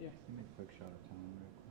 Yeah. Give me a quick shot of time real quick.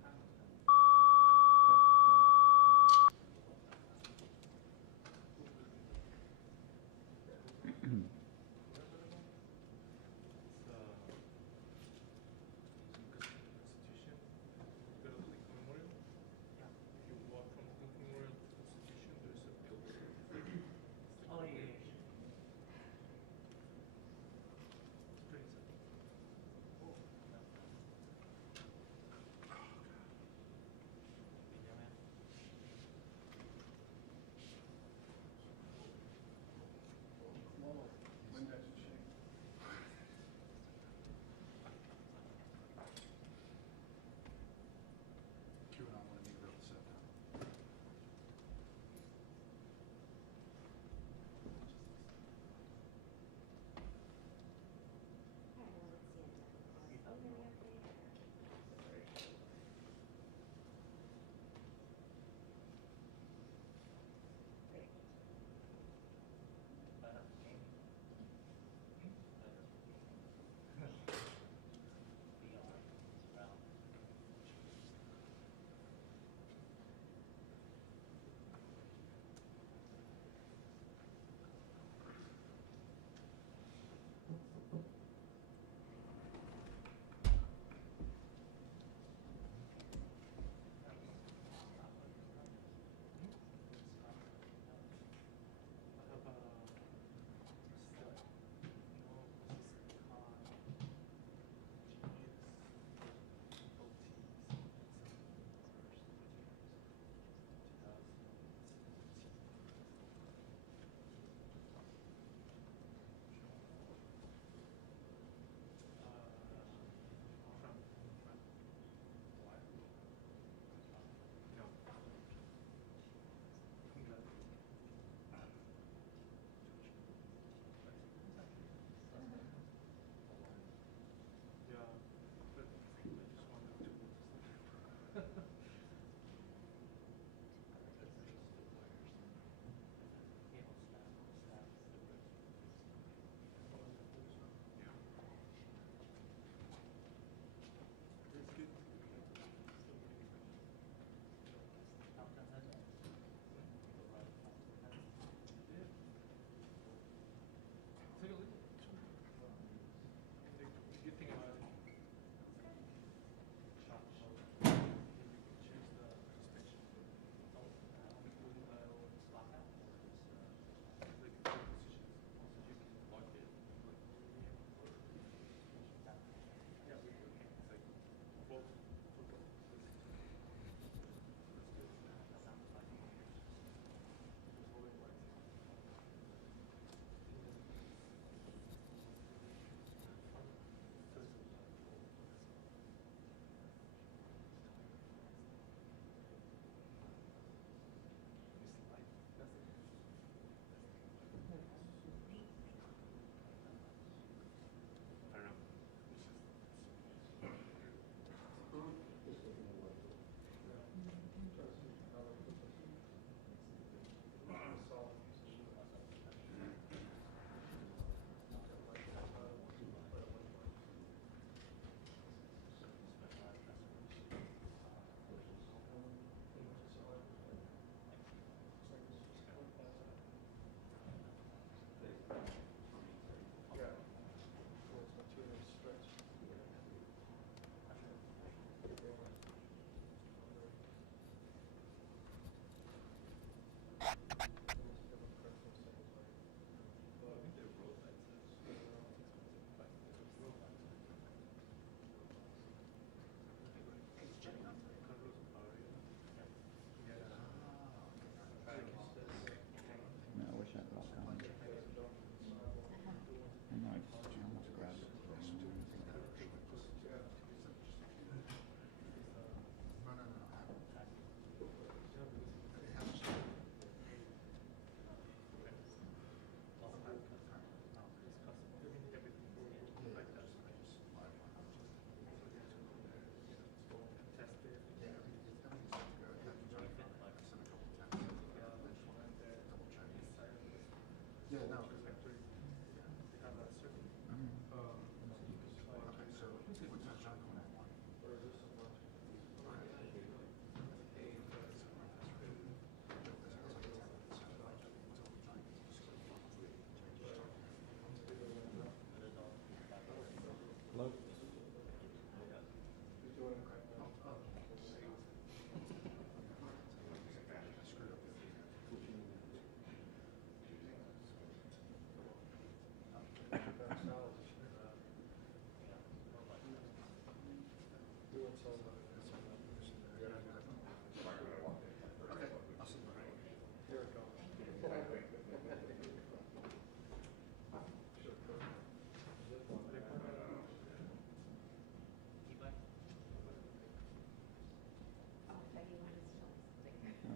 Hello?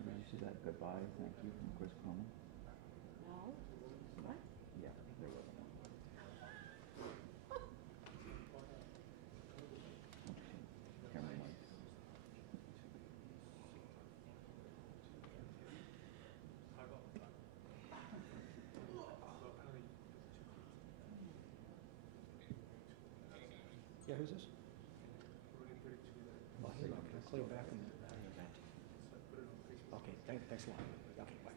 Did you see that goodbye, thank you from Chris Coleman? No? What? Yeah, there was one. Cameron White. Yeah, who's this? Oh, here you go. I'll call you back in the event. Okay, thanks a lot. Okay, bye.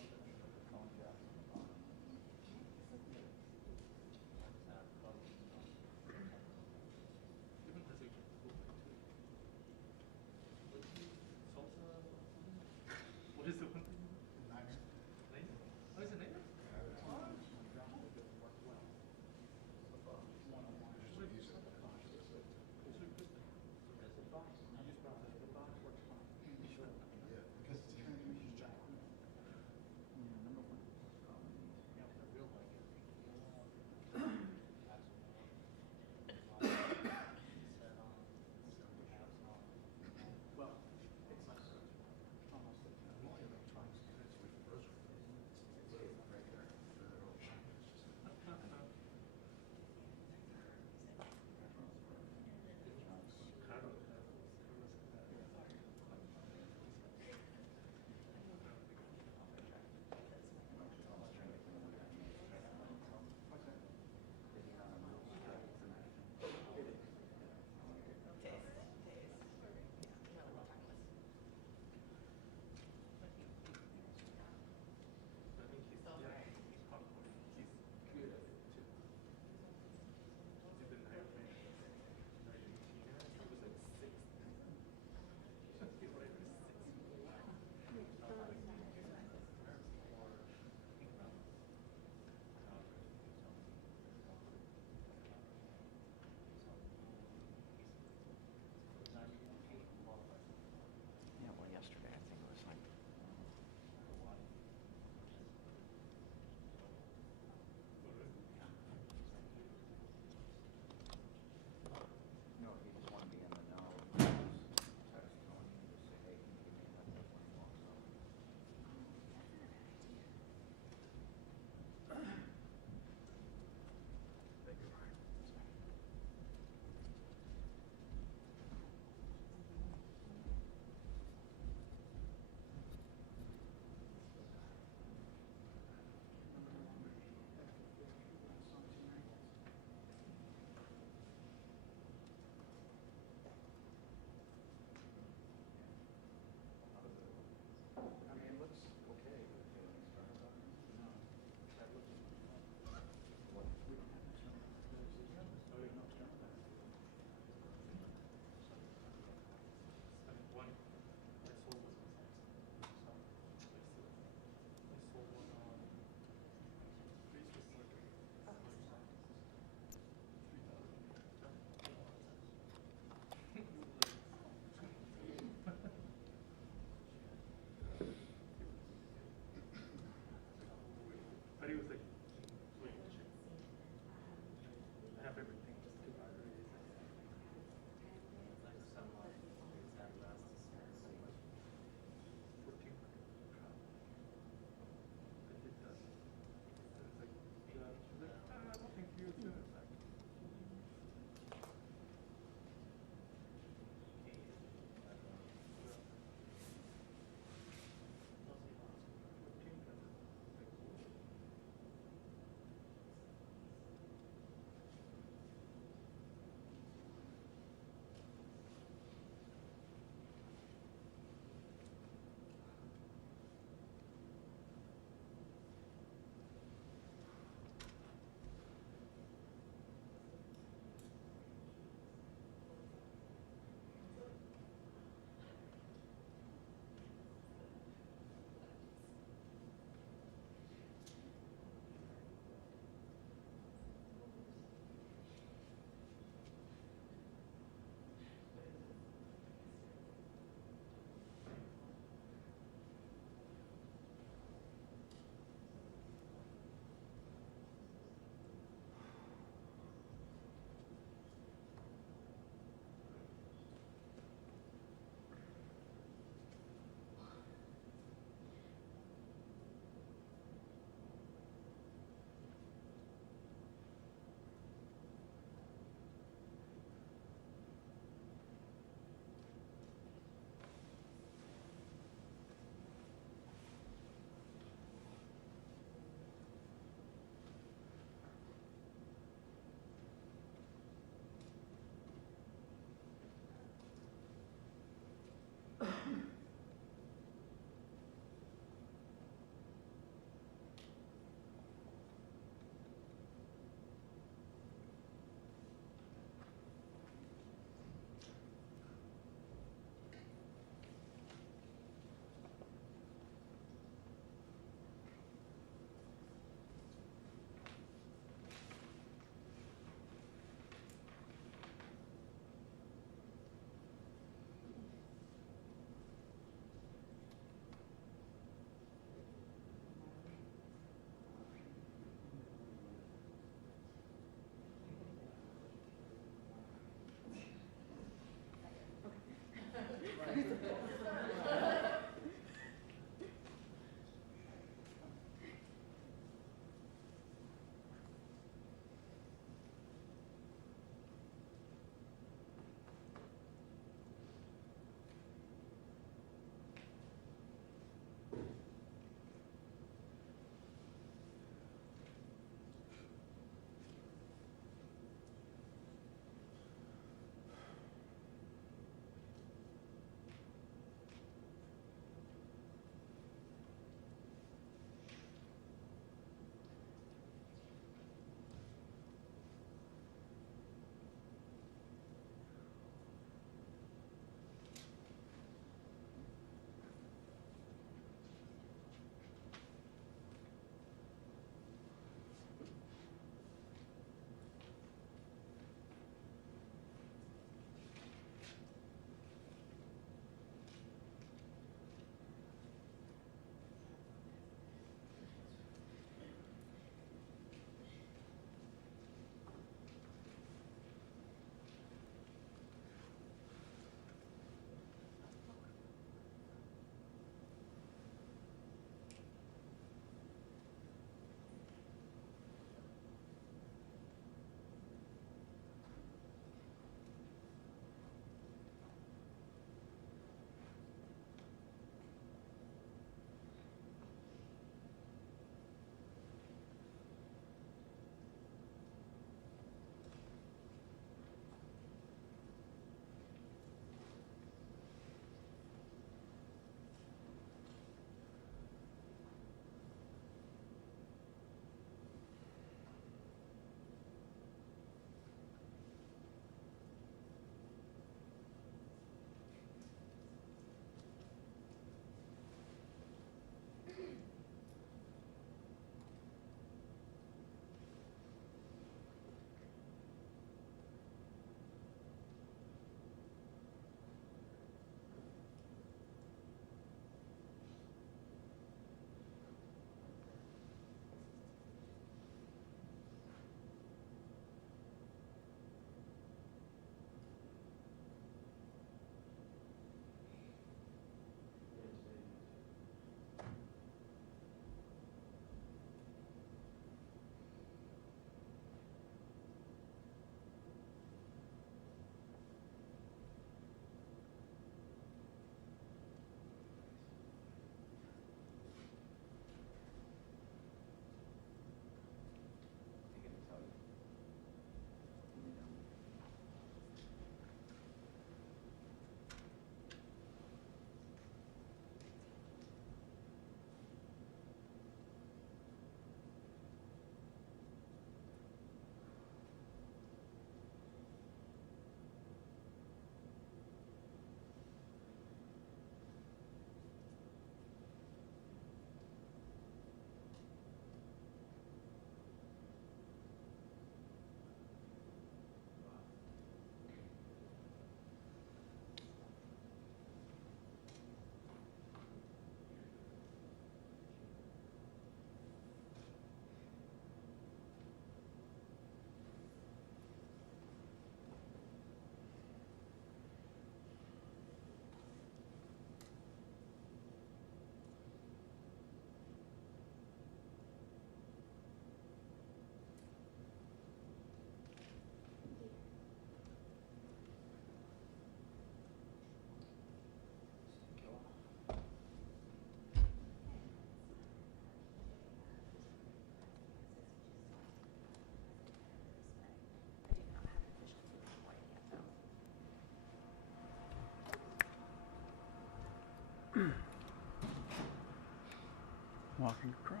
Walking across.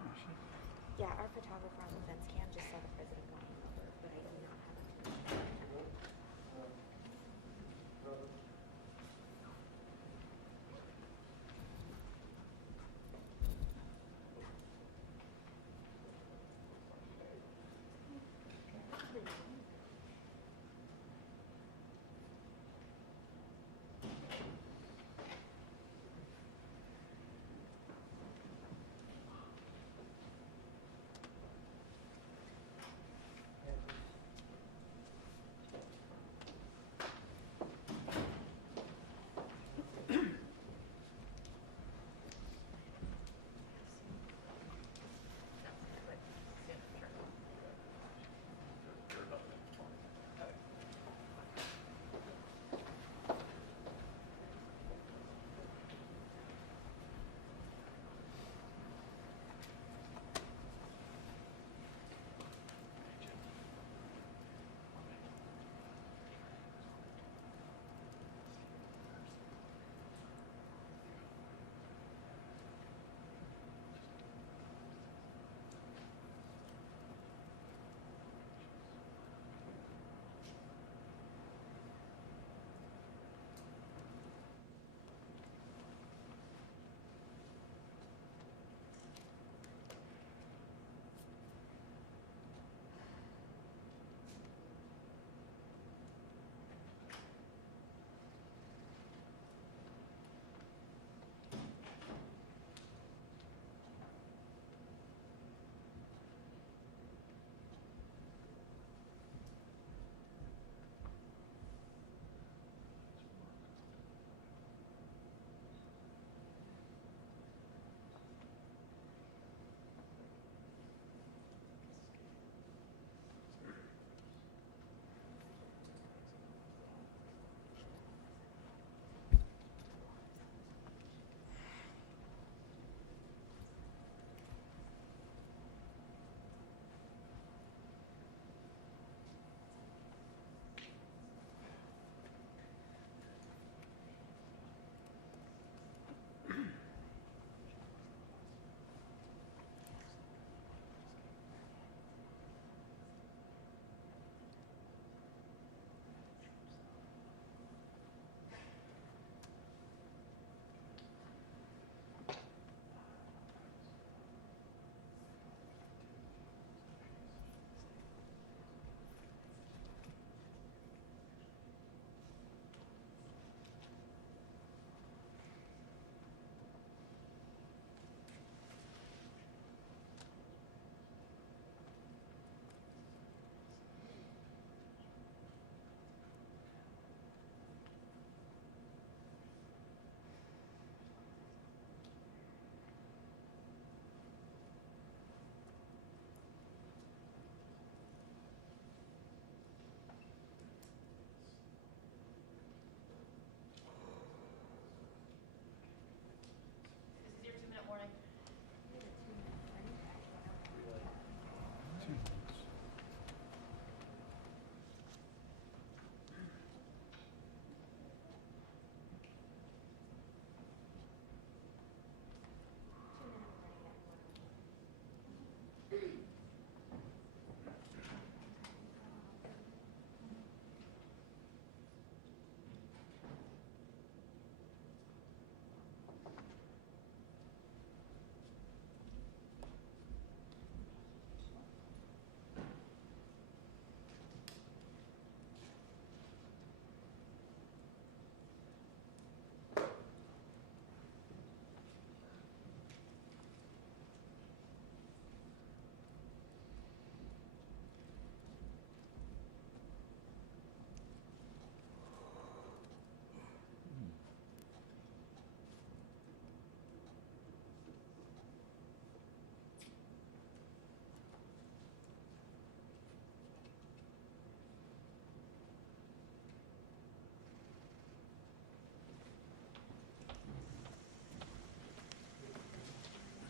Yeah, our photographer on the fence cam just saw the president walking over, but I do not have a.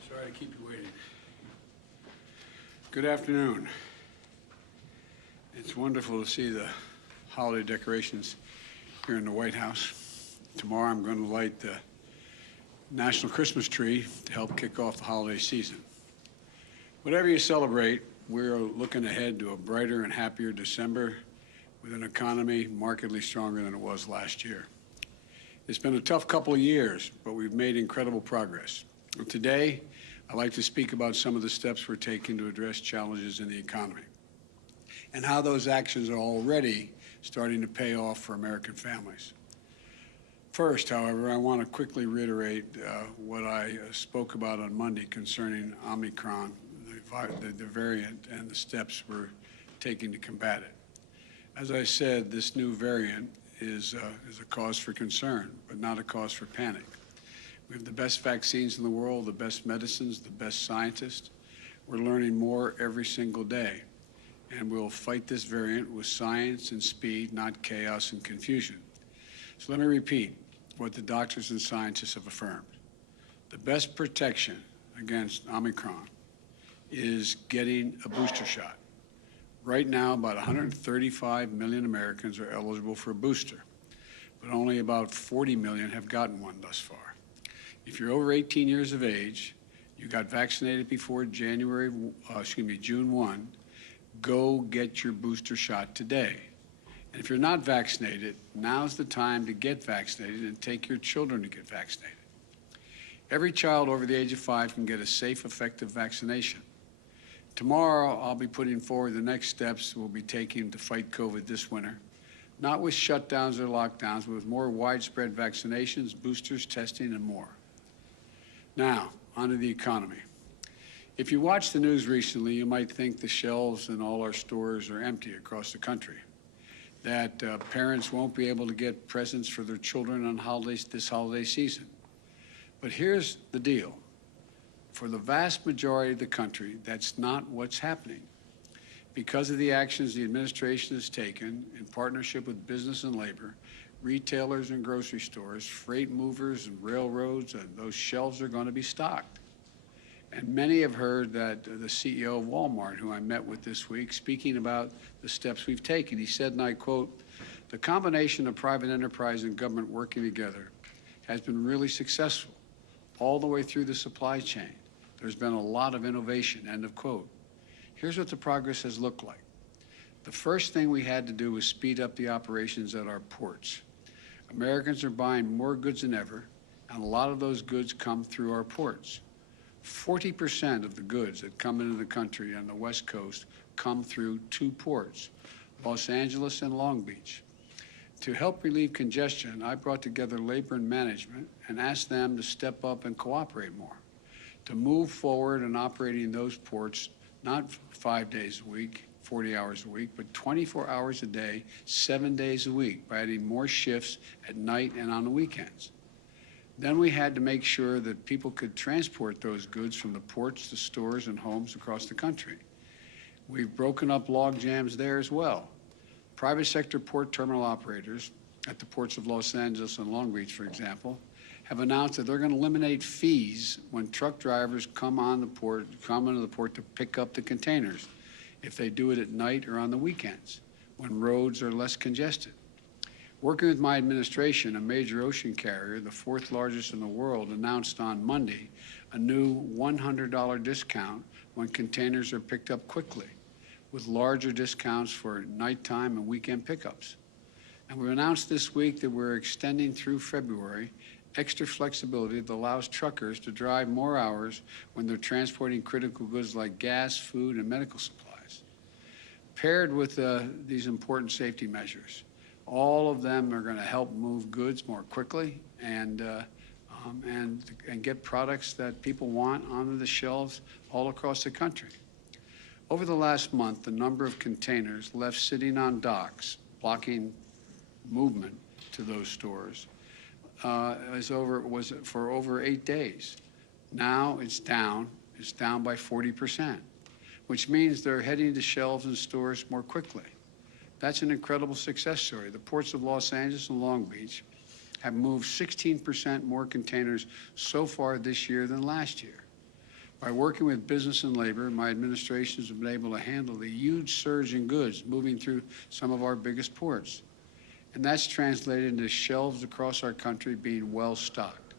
Sorry to keep you waiting. Good afternoon. It's wonderful to see the holiday decorations here in the White House. Tomorrow I'm going to light the National Christmas tree to help kick off the holiday season. Whatever you celebrate, we're looking ahead to a brighter and happier December with an economy markedly stronger than it was last year. It's been a tough couple of years, but we've made incredible progress. And today, I'd like to speak about some of the steps we're taking to address challenges in the economy and how those actions are already starting to pay off for American families. First, however, I want to quickly reiterate what I spoke about on Monday concerning Omicron, the variant, and the steps we're taking to combat it. As I said, this new variant is a cause for concern, but not a cause for panic. We have the best vaccines in the world, the best medicines, the best scientists. We're learning more every single day, and we'll fight this variant with science and speed, not chaos and confusion. So let me repeat what the doctors and scientists have affirmed. The best protection against Omicron is getting a booster shot. Right now, about 135 million Americans are eligible for a booster, but only about 40 million have gotten one thus far. If you're over 18 years of age, you got vaccinated before June 1, go get your booster shot today. And if you're not vaccinated, now's the time to get vaccinated and take your children to get vaccinated. Every child over the age of 5 can get a safe, effective vaccination. Tomorrow, I'll be putting forward the next steps we'll be taking to fight COVID this winter, not with shutdowns or lockdowns, but with more widespread vaccinations, boosters, testing, and more. Now, onto the economy. If you watched the news recently, you might think the shelves in all our stores are empty across the country, that parents won't be able to get presents for their children on this holiday season. But here's the deal. For the vast majority of the country, that's not what's happening. Because of the actions the administration has taken in partnership with business and labor, retailers and grocery stores, freight movers and railroads, and those shelves are going to be stocked. And many have heard that the CEO of Walmart, who I met with this week, speaking about the steps we've taken. He said, and I quote, "The combination of private enterprise and government working together has been really successful all the way through the supply chain. There's been a lot of innovation," end of quote. Here's what the progress has looked like. The first thing we had to do was speed up the operations at our ports. Americans are buying more goods than ever, and a lot of those goods come through our ports. 40% of the goods that come into the country on the West Coast come through 2 ports, Los Angeles and Long Beach. To help relieve congestion, I brought together labor and management and asked them to step up and cooperate more, to move forward in operating those ports, not 5 days a week, 40 hours a week, but 24 hours a day, 7 days a week, by adding more shifts at night and on the weekends. Then we had to make sure that people could transport those goods from the ports to stores and homes across the country. We've broken up log jams there as well. Private sector port terminal operators at the ports of Los Angeles and Long Beach, for example, have announced that they're going to eliminate fees when truck drivers come into the port to pick up the containers, if they do it at night or on the weekends, when roads are less congested. Working with my administration, a major ocean carrier, the 4th largest in the world, announced on Monday a new $100 discount when containers are picked up quickly, with larger discounts for nighttime and weekend pickups. And we announced this week that we're extending through February extra flexibility that allows truckers to drive more hours when they're transporting critical goods like gas, food, and medical supplies. Paired with these important safety measures, all of them are going to help move goods more quickly and get products that people want onto the shelves all across the country. Over the last month, the number of containers left sitting on docks, blocking movement to those stores, was for over 8 days. Now it's down by 40%, which means they're heading to shelves and stores more quickly. That's an incredible success story. The ports of Los Angeles and Long Beach have moved 16% more containers so far this year than last year. By working with business and labor, my administration has been able to handle the huge surge in goods moving through some of our biggest ports. And that's translated into shelves across our country being well stocked.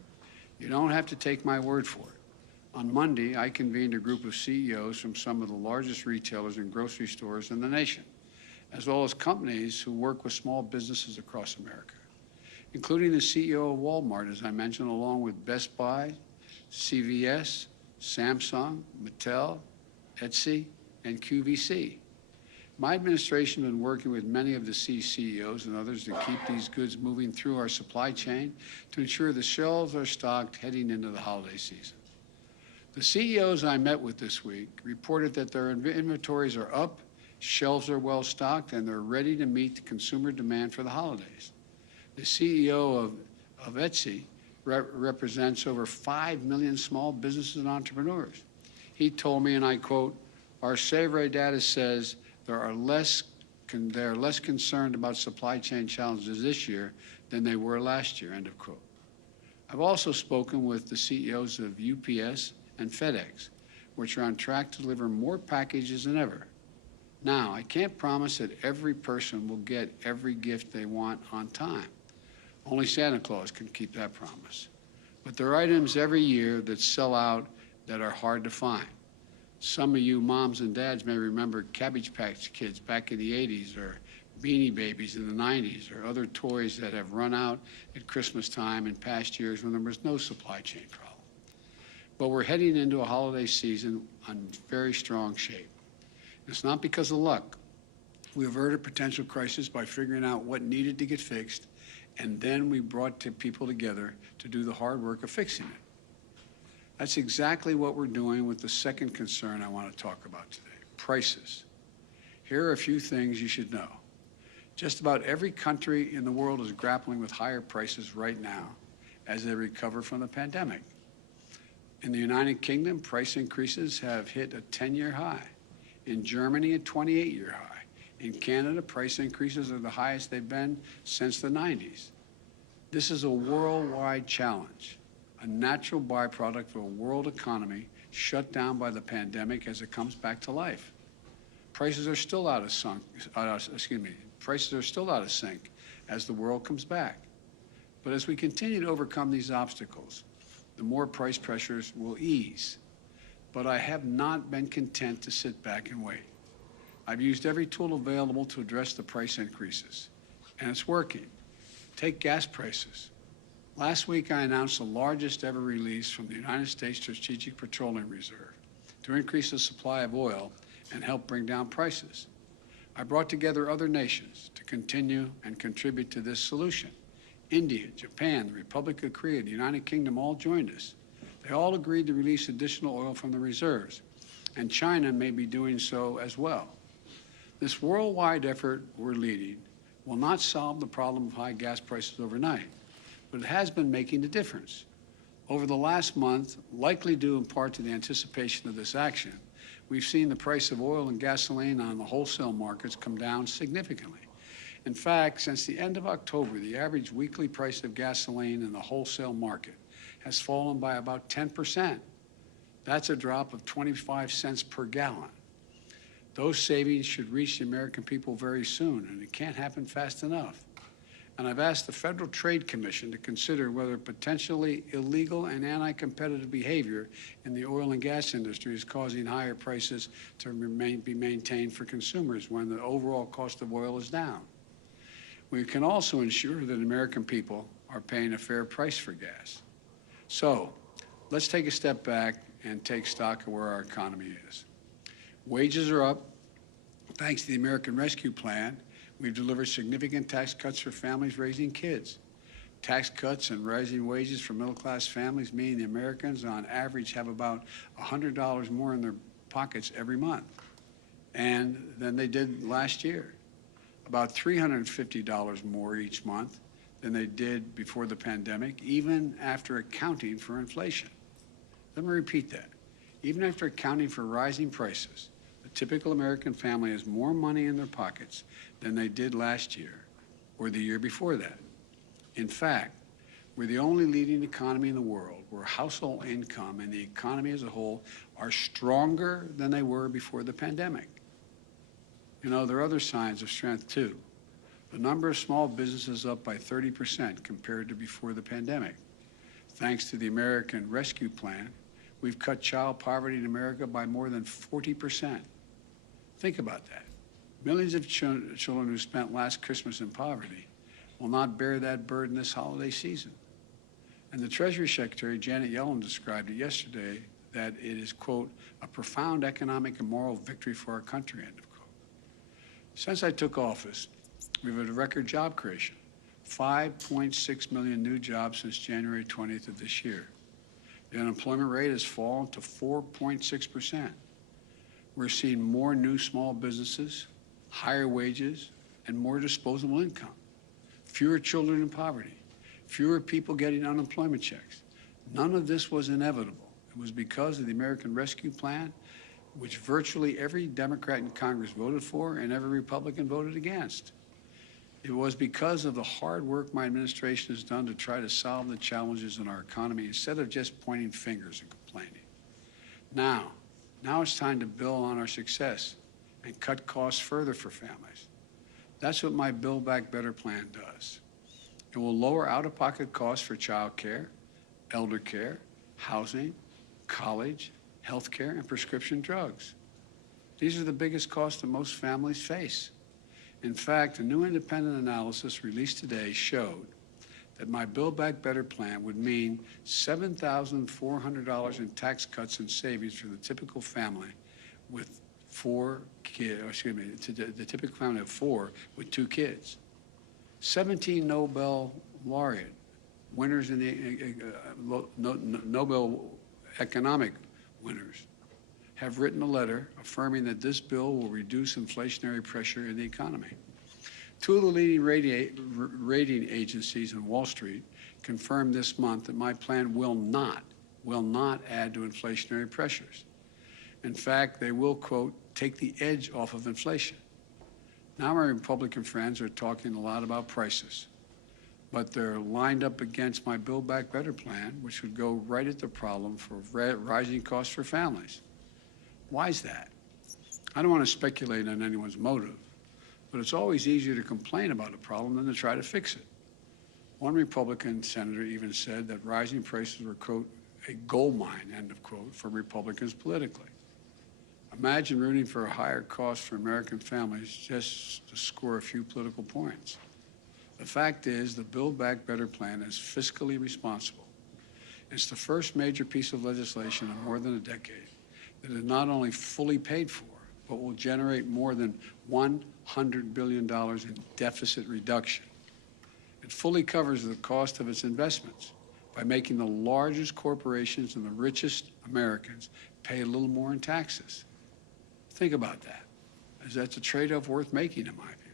You don't have to take my word for it. On Monday, I convened a group of CEOs from some of the largest retailers and grocery stores in the nation, as well as companies who work with small businesses across America, including the CEO of Walmart, as I mentioned, along with Best Buy, CVS, Samsung, Mattel, Etsy, and QVC. My administration has been working with many of the CEOs and others to keep these goods moving through our supply chain to ensure the shelves are stocked heading into the holiday season. The CEOs I met with this week reported that their inventories are up, shelves are well stocked, and they're ready to meet the consumer demand for the holidays. The CEO of Etsy represents over 5 million small businesses and entrepreneurs. He told me, and I quote, "Our survey data says they are less concerned about supply chain challenges this year than they were last year," end of quote. I've also spoken with the CEOs of UPS and FedEx, which are on track to deliver more packages than ever. Now, I can't promise that every person will get every gift they want on time. Only Santa Claus can keep that promise. But there are items every year that sell out that are hard to find. Some of you moms and dads may remember Cabbage Patch Kids back in the 80s, or Beanie Babies in the 90s, or other toys that have run out at Christmas time in past years when there was no supply chain problem. But we're heading into a holiday season on very strong shape. It's not because of luck. We averted potential crisis by figuring out what needed to get fixed, and then we brought people together to do the hard work of fixing it. That's exactly what we're doing with the second concern I want to talk about today, prices. Here are a few things you should know. Just about every country in the world is grappling with higher prices right now as they recover from the pandemic. In the United Kingdom, price increases have hit a 10-year high. In Germany, a 28-year high. In Canada, price increases are the highest they've been since the 90s. This is a worldwide challenge, a natural byproduct of a world economy shut down by the pandemic as it comes back to life. Prices are still out of sync as the world comes back. But as we continue to overcome these obstacles, the more price pressures will ease. But I have not been content to sit back and wait. I've used every tool available to address the price increases, and it's working. Take gas prices. Last week, I announced the largest ever release from the United States Strategic Petroleum Reserve to increase the supply of oil and help bring down prices. I brought together other nations to continue and contribute to this solution. India, Japan, the Republic of Korea, the United Kingdom all joined us. They all agreed to release additional oil from the reserves, and China may be doing so as well. This worldwide effort we're leading will not solve the problem of high gas prices overnight, but it has been making a difference. Over the last month, likely due in part to the anticipation of this action, we've seen the price of oil and gasoline on the wholesale markets come down significantly. In fact, since the end of October, the average weekly price of gasoline in the wholesale market has fallen by about 10%. That's a drop of 25 cents per gallon. Those savings should reach the American people very soon, and it can't happen fast enough. And I've asked the Federal Trade Commission to consider whether potentially illegal and anti-competitive behavior in the oil and gas industry is causing higher prices to be maintained for consumers when the overall cost of oil is down. We can also ensure that American people are paying a fair price for gas. So let's take a step back and take stock of where our economy is. Wages are up. Thanks to the American Rescue Plan, we've delivered significant tax cuts for families raising kids. Tax cuts and rising wages for middle-class families mean the Americans on average have about $100 more in their pockets every month than they did last year. About $350 more each month than they did before the pandemic, even after accounting for inflation. Let me repeat that. Even after accounting for rising prices, the typical American family has more money in their pockets than they did last year or the year before that. In fact, we're the only leading economy in the world where household income and the economy as a whole are stronger than they were before the pandemic. You know, there are other signs of strength, too. The number of small businesses up by 30% compared to before the pandemic. thanks to the American Rescue Plan, we've cut child poverty in America by more than 40%. Think about that. Millions of children who spent last Christmas in poverty will not bear that burden this holiday season. And the Treasury Secretary, Janet Yellen, described it yesterday that it is, quote, a profound economic and moral victory for our country, end of quote. Since I took office, we've had a record job creation, 5.6 million new jobs since January 20th of this year. The unemployment rate has fallen to 4.6%. We're seeing more new small businesses, higher wages, and more disposable income. Fewer children in poverty, fewer people getting unemployment checks. None of this was inevitable. It was because of the American Rescue Plan, which virtually every Democrat in Congress voted for and every Republican voted against. It was because of the hard work my administration has done to try to solve the challenges in our economy instead of just pointing fingers and complaining. Now it's time to build on our success and cut costs further for families. That's what my Build Back Better plan does. It will lower out-of-pocket costs for child care, elder care, housing, college, health care, and prescription drugs. These are the biggest costs that most families face. In fact, a new independent analysis released today showed that my Build Back Better plan would mean $7,400 in tax cuts and savings for the typical family with the typical family of 4 with 2 kids. 17 Nobel laureate winners in the Nobel economic winners have written a letter affirming that this bill will reduce inflationary pressure in the economy. 2 of the leading rating agencies in Wall Street confirmed this month that my plan will not add to inflationary pressures. In fact, they will, quote, take the edge off of inflation. Now my Republican friends are talking a lot about prices, but they're lined up against my Build Back Better plan, which would go right at the problem for rising costs for families. Why is that? I don't want to speculate on anyone's motive, but it's always easier to complain about a problem than to try to fix it. One Republican senator even said that rising prices were, quote, a gold mine, end of quote, for Republicans politically. Imagine rooting for a higher cost for American families just to score a few political points. The fact is, the Build Back Better plan is fiscally responsible. It's the first major piece of legislation in more than a decade that is not only fully paid for, but will generate more than $100 billion in deficit reduction. It fully covers the cost of its investments by making the largest corporations and the richest Americans pay a little more in taxes. Think about that, as that's a trade-off worth making, in my view.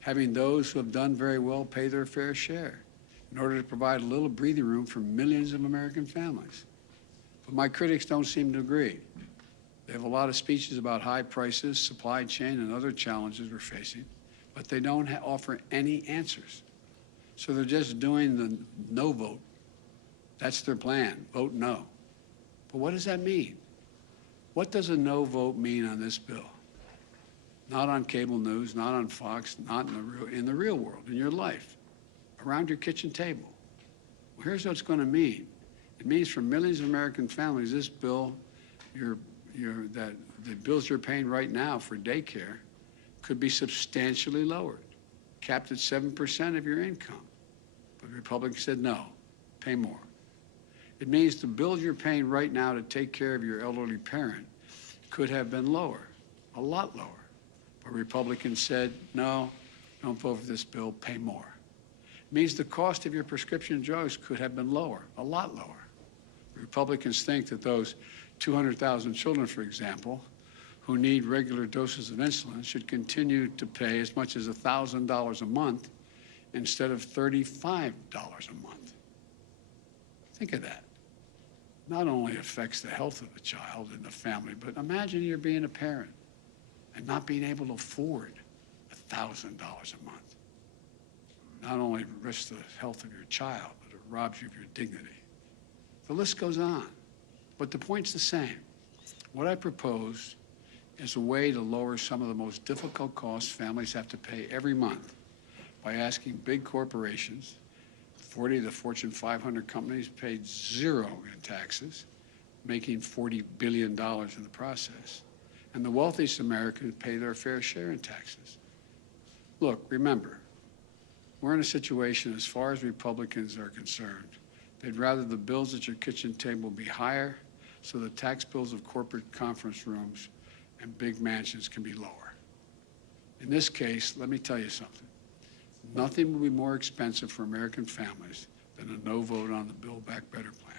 Having those who have done very well pay their fair share in order to provide a little breathing room for millions of American families. But my critics don't seem to agree. They have a lot of speeches about high prices, supply chain, and other challenges we're facing, but they don't offer any answers. So they're just doing the no vote. That's their plan, vote no. But what does that mean? What does a no vote mean on this bill? Not on cable news, not on Fox, not in the real world, in your life, around your kitchen table. Well, here's what it's going to mean. It means for millions of American families, this bill, the bills you're paying right now for daycare could be substantially lowered, capped at 7% of your income. But Republicans said no, pay more. It means the bills you're paying right now to take care of your elderly parent could have been lower, a lot lower. But Republicans said, no, don't vote for this bill, pay more. It means the cost of your prescription drugs could have been lower, a lot lower. Republicans think that those 200,000 children, for example, who need regular doses of insulin should continue to pay as much as $1,000 a month instead of $35 a month. Think of that. Not only affects the health of the child and the family, but imagine you're being a parent and not being able to afford $1,000 a month. Not only risks the health of your child, but it robs you of your dignity. The list goes on, but the point's the same. What I propose is a way to lower some of the most difficult costs families have to pay every month by asking big corporations 40 of the Fortune 500 companies paid zero in taxes, making $40 billion in the process. And the wealthiest Americans pay their fair share in taxes. Look, remember, we're in a situation, as far as Republicans are concerned, they'd rather the bills at your kitchen table be higher so the tax bills of corporate conference rooms and big mansions can be lower. In this case, let me tell you something. Nothing will be more expensive for American families than a no vote on the Build Back Better plan.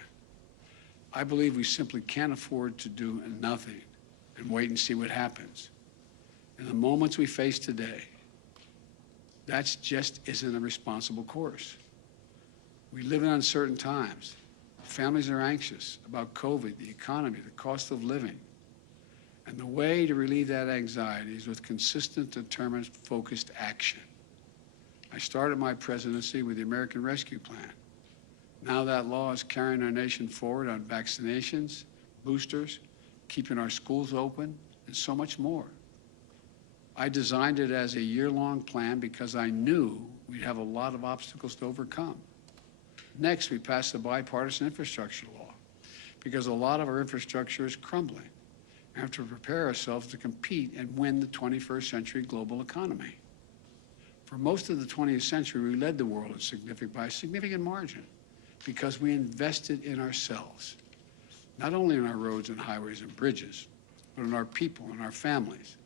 I believe we simply can't afford to do nothing and wait and see what happens. In the moments we face today, that just isn't a responsible course. We live in uncertain times. Families are anxious about COVID, the economy, the cost of living. And the way to relieve that anxiety is with consistent, determined, focused action. I started my presidency with the American Rescue Plan. Now that law is carrying our nation forward on vaccinations, boosters, keeping our schools open, and so much more. I designed it as a year-long plan because I knew we'd have a lot of obstacles to overcome. Next, we passed the bipartisan infrastructure law because a lot of our infrastructure is crumbling. We have to prepare ourselves to compete and win the 21st century global economy. For most of the 20th century, we led the world by a significant margin because we invested in ourselves, not only in our roads and highways and bridges, but in our people and our families.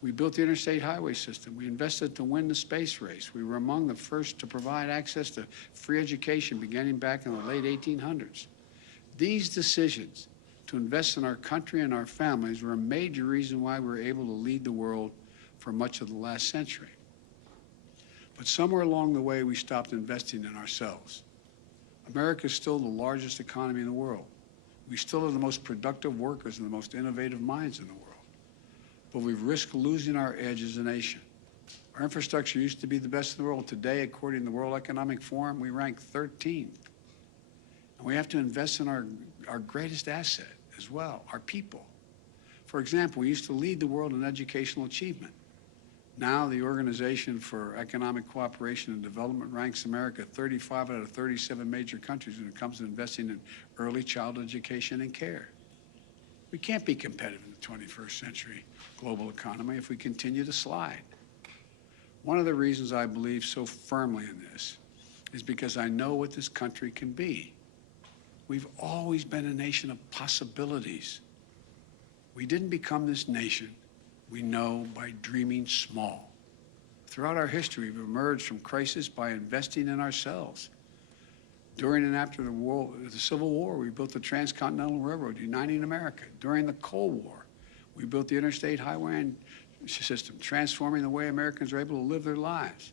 We built the interstate highway system. We invested to win the space race. We were among the first to provide access to free education beginning back in the late 1800s. These decisions to invest in our country and our families were a major reason why we were able to lead the world for much of the last century. But somewhere along the way, we stopped investing in ourselves. America is still the largest economy in the world. We still have the most productive workers and the most innovative minds in the world. But we've risked losing our edge as a nation. Our infrastructure used to be the best in the world. Today, according to the World Economic Forum, we rank 13th. And we have to invest in our greatest asset as well, our people. For example, we used to lead the world in educational achievement. Now the Organization for Economic Cooperation and Development ranks America 35 out of 37 major countries when it comes to investing in early childhood education and care. We can't be competitive in the 21st century global economy if we continue to slide. One of the reasons I believe so firmly in this is because I know what this country can be. We've always been a nation of possibilities. We didn't become this nation we know by dreaming small. Throughout our history, we've emerged from crisis by investing in ourselves. During and after the Civil War, we built the Transcontinental Railroad, uniting America. During the Cold War, we built the interstate highway system, transforming the way Americans are able to live their lives.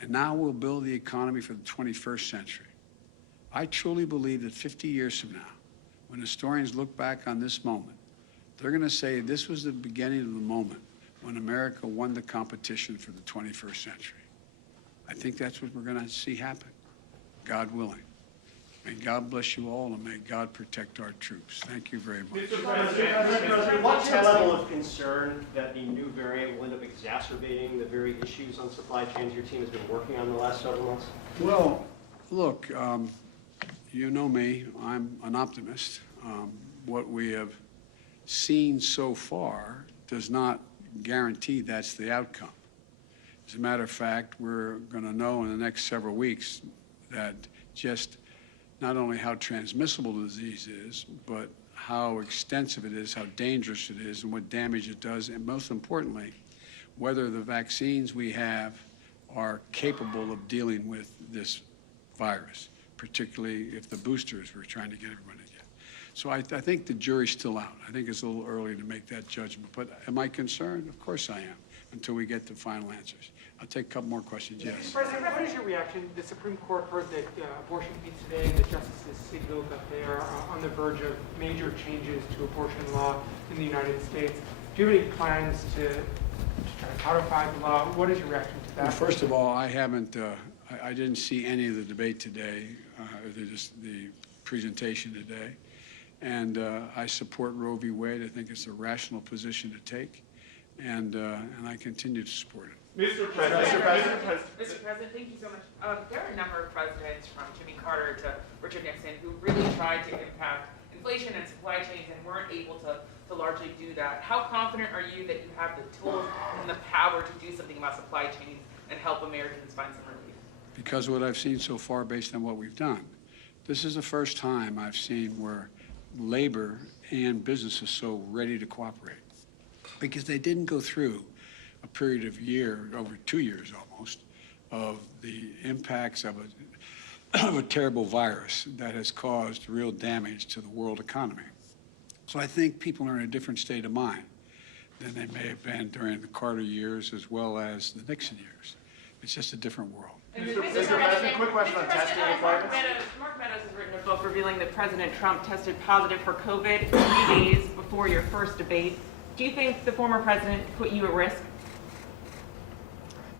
And now we'll build the economy for the 21st century. I truly believe that 50 years from now, when historians look back on this moment, they're going to say this was the beginning of the moment when America won the competition for the 21st century. I think that's what we're going to see happen, God willing. May God bless you all, and may God protect our troops. Thank you very much. Mr. President, what's the level of concern that the new variant will end up exacerbating the very issues on supply chains your team has been working on the last several months? Well, look, you know me, I'm an optimist. What we have seen so far does not guarantee that's the outcome. As a matter of fact, we're going to know in the next several weeks that just not only how transmissible the disease is, but how extensive it is, how dangerous it is, and what damage it does, and most importantly, whether the vaccines we have are capable of dealing with this virus, particularly if the boosters we're trying to get everyone to get. So I think the jury's still out. I think it's a little early to make that judgment. But am I concerned? Of course I am, until we get the final answers. I'll take a couple more questions. Yes. Mr. President, what is your reaction? The Supreme Court heard that abortion could be today, and the justices signaled that they are on the verge of major changes to abortion law in the United States. Do you have any plans to try to codify the law? What is your reaction to that? Well, first of all, I haven't. I didn't see any of the debate today, or the presentation today, and I support Roe v. Wade. I think it's a rational position to take. and I continue to support it. Mr. President, Thank you so much. There are a number of presidents, from Jimmy Carter to Richard Nixon, who really tried to impact inflation and supply chains and weren't able to largely do that. How confident are you that you have the tools and the power to do something about supply chains and help Americans find some relief? Because of what I've seen so far based on what we've done. This is the first time I've seen where labor and business is so ready to cooperate. Because they didn't go through a period of over 2 years almost, of the impacts of a terrible virus that has caused real damage to the world economy. So I think people are in a different state of mind than they may have been during the Carter years as well as the Nixon years. It's just a different world. Mr. President, quick question on testing requirements. Mark Meadows has written a book revealing that President Trump tested positive for COVID 3 days before your first debate. Do you think the former president put you at risk?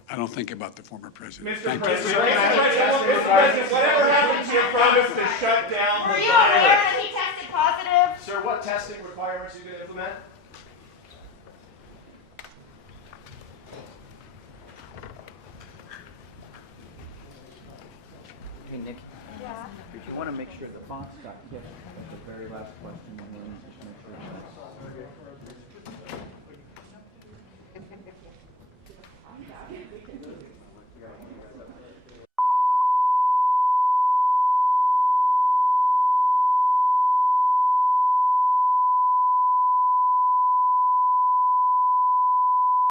I don't think about the former president. Mr. Thank you. President, whatever happened to your promise to shut down the Were you aware virus? that he tested positive? Sir, what testing requirements are you going to implement? Hey, Nick, Yeah. did you want to make sure the font's got, yes, the very last question, and then just make sure that's